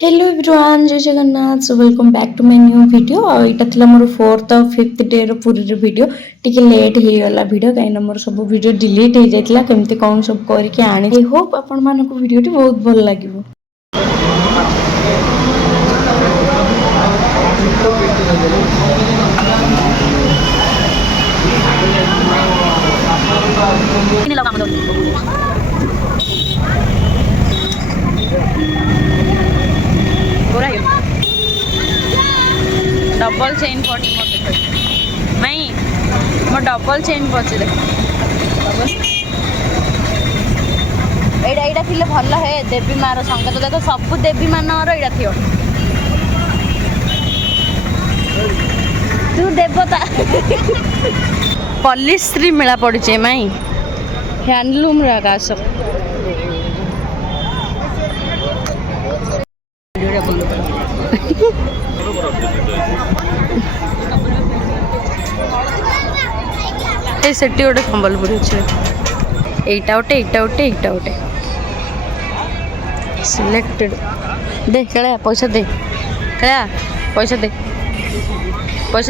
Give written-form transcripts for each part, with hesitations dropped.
Hello everyone, जय Jagannath. So welcome back to my new video. और यहाँ था मोर 4th और 5th डे पूरी वीडियो टिके लेट हो गला वीडियो कहीं मोर सब वीडियो डिलीट हो जाता केमती कौन सब करके आनी। आई होप आपण मानक वीडियो बहुत भल लगे। डबल चेन पड़ी नहीं मो डबल चेन पचे देख एटा थिले भल है देवी मार संकेत देख सब देवी मानर एटा थी तू देवता पल्लीश्री मेला पड़े माई हैंडलूम आकाश सेठी गोटे संबलपुर अच्छे एटा गोटे सिलेक्टेड दे कड़ा पैसा दे कड़ा पैसा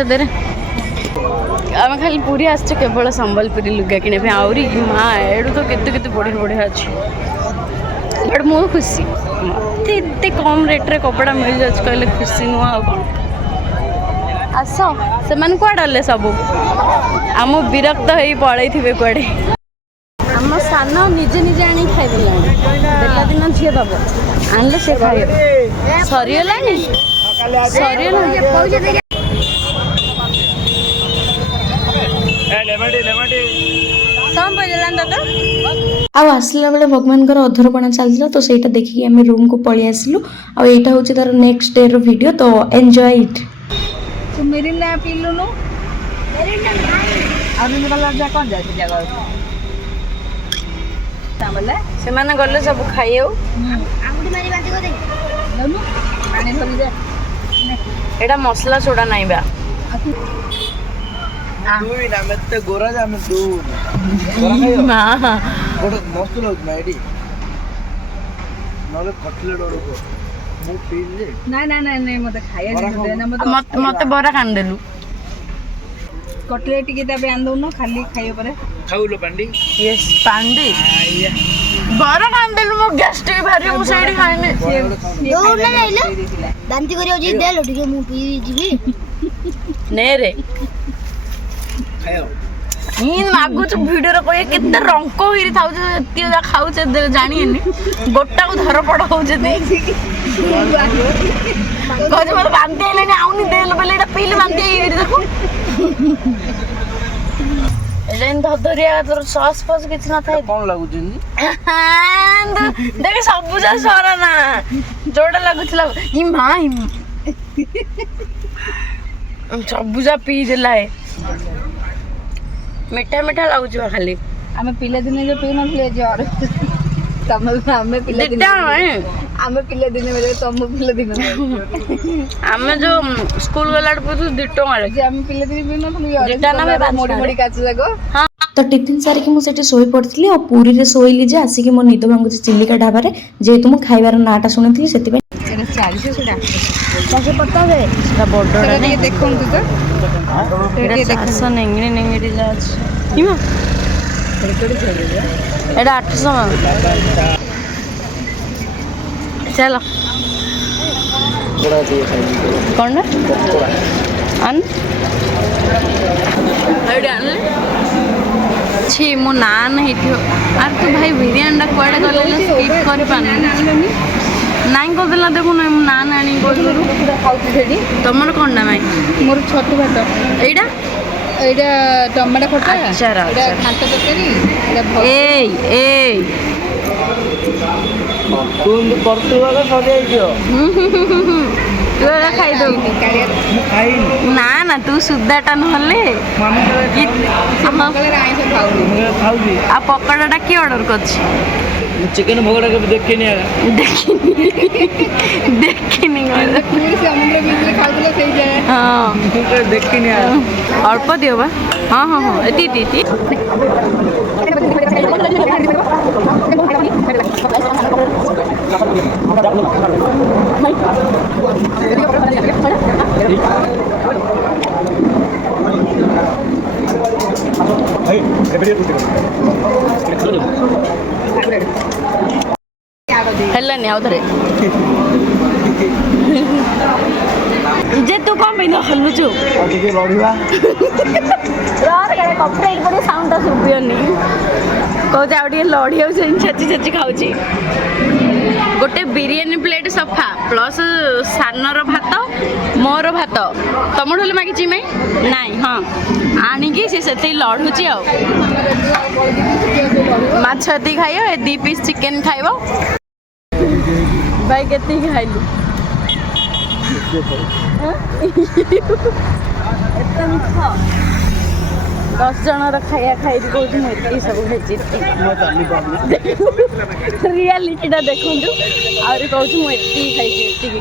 दे रे आम खाली पूरी आस केवल संबलपुरी लुगा कि आहरी माँ एडू तो केते बढ़िया बढ़िया अच्छे बट मु खुशी मत एत कम रेट्रे कपड़ा मिल जाए कहले खुशी नुह आ आस से कड़े सब आम विरक्त हो पड़े थे कड़े आम सान निजे निजे आनी खाइदेला देला दिन झील दब आनले से खाए सरीगला आसला बेले भगवान अधरपणा चलता तो सहीटा देखिए आम रूम को पलि आसलु। आईटा हूँ तार नेक्स्ट डे वीडियो तो एंजॉय इट। तू मेरी ना पीलु नु अरविंद कलर जा कौन जाए जगह तामले से माने गले सब खाइयो आंगुठी मारी बांधी को दे ननु पानी धरि दे एटा मसला सोडा नाही बा तू ही ना मत गोरा जा मैं तू गोरा खाइयो हां गोरा मस्त लोग ना एडी नले कटले डरो को मु पीले ना मते खाइए दे ना मते बरा कान देलु कटलेट के तबे आन दउनो खाली खाइयो परे खाउलो पांडी यस पांडी बरा कान देलु मो गैस्ट्रिक भारी मु साइड खाइने दो ना जाइले दांती करियो जी देलो ठीक मु पी जीबी ने रे खायो इन मागु छ वीडियो रे कोई केते रंको हिरी थाउ छ एती जा खाउ छ जानी नि गोटा को धर पड़ हो छ दे कोज मत बांधे लेने आउनी देल बेले एटा पीले बांधे हिरी देखो एजेन धरिया तोर सॉस फस किछ ना थाए कोन लागु जिंदी देख सब जा सरा ना जोड़ा लागु छला ई मां सब जा पी देला है मीठा मीठा लगुच खाली आम पिले दिन जो पी नथिले जे और तम आम पिले दिन आम पिले दिन बेले तम पिले दिन आम जो स्कूल वाला पु दिटो मारे जे आम पिले दिन पी नथिले और दिटा ना मोड़ी मोड़ी काच जागो हां तो टिफिन सारिकी मुझे शोई पड़ी और पूरी रे शोइली जे आसिकी मो निद भांगुची चिलिका ढाबा रे जेहेतु मु खाइबार नाटा सुनिथि सेति पे 400 सेटा कैसे पता है सेटा बडडा नहीं देखो तो एटा देखो नेंगड़ी जाच हिमा एटा 800 चलो कौन अन छी मो नान हेठियो आर तू भाई बिरयानी कुआडे गले स्किप कर पानी नाई करदेला देखु ना नान आनी तुमर कौन ना भाई मोर छोटू भात एटा एटा टमाटो खटा एटा खांटा तरकारी ए तुम पर्तुगाल सजे दियो तू एटा खाई दो खाई ना तू सुद्दाटा नहले खाउजी आ पकोड़ाटा की ऑर्डर करछि चिकन भोगड़ा के देखिनी समुद्र बीच खाऊले सही जाए हां देखिनी अल्प दियो बा हां एटी ହେଲାନି ଆଉ ଥରେ ଯେ ତୁ କଣ ପାଇଁ ହଲୁଛୁ ଟିକେ ବଢିବା ସାଉଣ୍ଡଟା ଶୁଭିବନି କହୁଛି ଆଉ ଟିକେ ଲଢ଼ି ଯାଉଛି ଛେଚି ଛେଚି ଖାଉଛି ଗୋଟେ ବିରିୟାନୀ ପ୍ଲେଟ୍ ସଫା ପ୍ଲସ୍ ସାନର ଭାତ ମୋର ଭାତ ତମଠୁ ହେଲେ ମାଗିଛି ମାଇଁ ନାଇଁ ହଁ ଆଣିକି ସେ ସେତିକି ଲଢ଼ୁଛି ଆଉ ମାଛ ଏତିକି ଖାଇବ ଏ 2 ପିସ୍ ଚିକେନ୍ ଖାଇବ ଭାଇ କେତିକି ଖାଇଲୁ ଏତେ ମିଛ 10 ଜଣର ଖାଇବା ଖାଇକି କହୁଛି ମୁଁ ଏତିକି ସବୁ ଖାଇଛି ରିଆଲିଟିଟା ଦେଖନ୍ତୁ ଆହୁରି କହୁଛି ମୁଁ ଏତିକି ଖାଇଛି ଏତିକି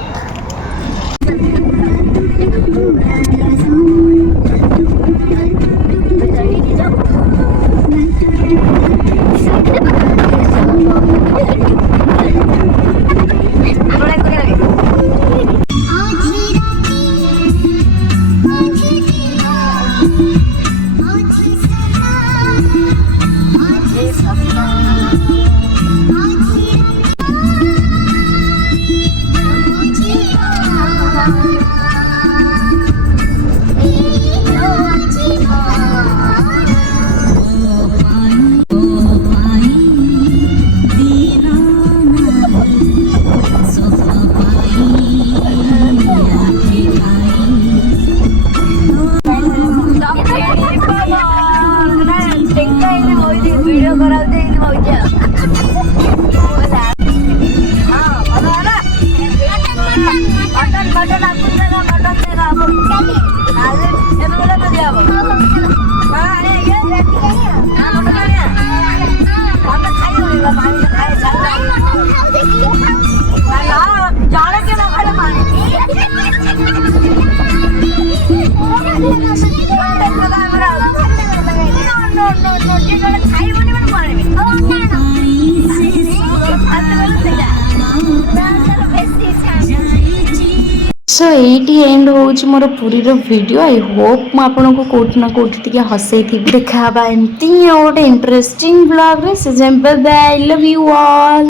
सो एटी एंड होउची मोर पुरीर वीडियो आई होप मु आपनको कोठी ना कोठी टिके हसई थी देखा बा एमती गोटे इंटरेस्टिंग ब्लॉग रे से bye bye I love you all.